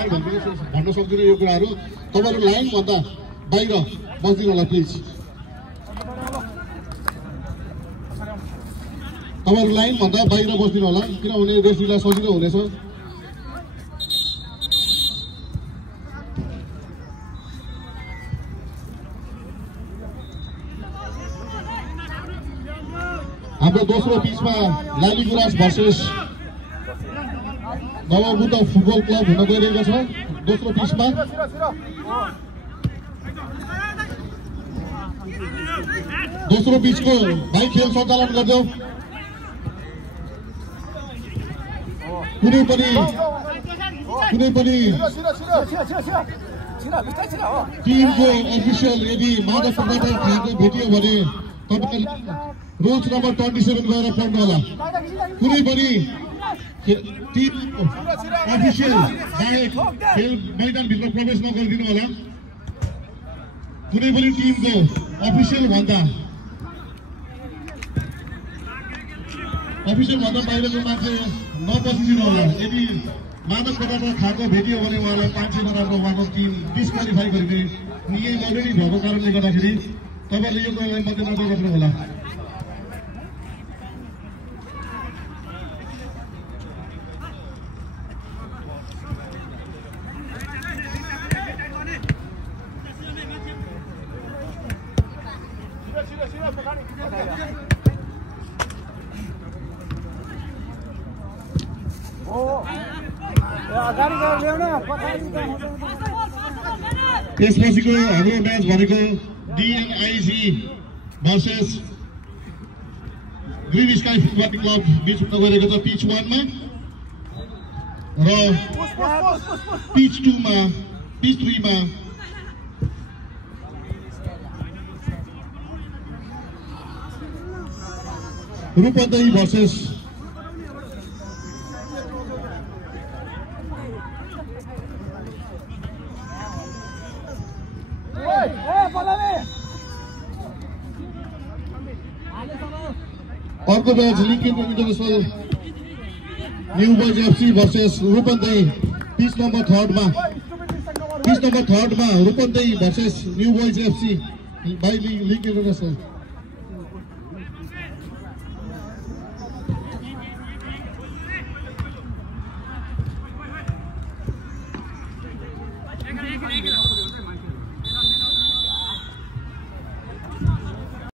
किन भन्न सक्दिनँ यो कुराहरू। तपाईँहरू लाइनभन्दा बाहिर बस्दिनु होला प्लिज। तपाईँहरू लाइनभन्दा बाहिर बस्दिनु होला किनभने रेफ्रीलाई सजिलो हुनेछ। हाम्रो दोस्रो पिचमा लालीगुराँस भर्सेस नवबुद्ध फुटबल क्लब हुन गइरहेको छ। दोस्रो पिचमा दोस्रो पिचको भाइ खेल सञ्चालन गर्छौँ। कुनै पनि टिमको अफिसियल यदि मादक पदार्थ खाएको भेटियो भने तपाईँ रुल्स नम्बर 27 गएर पढ्नु होला। कुनै पनि टिम अफिसियल बाहेक खेल मैदानभित्र प्रवेश नगरिदिनु होला। कुनै पनि टिमको अफिसियल भन्दा बाहिरको मान्छे नपसिदिनु होला। यदि मादक पदार्थ खाएको भेटियो भने उहाँलाई 500 नराम्रो उहाँको टिम डिस्क्वालिफाई गरिने नियम अलरेडी भएको कारणले गर्दाखेरि तपाईँले यो कुरालाई मध्यनजर राख्नु होला। त्यसपछिको हाम्रो म्याच भनेको DNIG versus Green Sky football club बीच हुन गइरहेको छ पिच 1 मा र पिच 2 मा पिच 3 मा रूपन्देही भर्सेस अर्को match Linking International New Boys FC versus Rupandehi pitch number 3 मा Rupandehi versus New Boys FC by Linking international.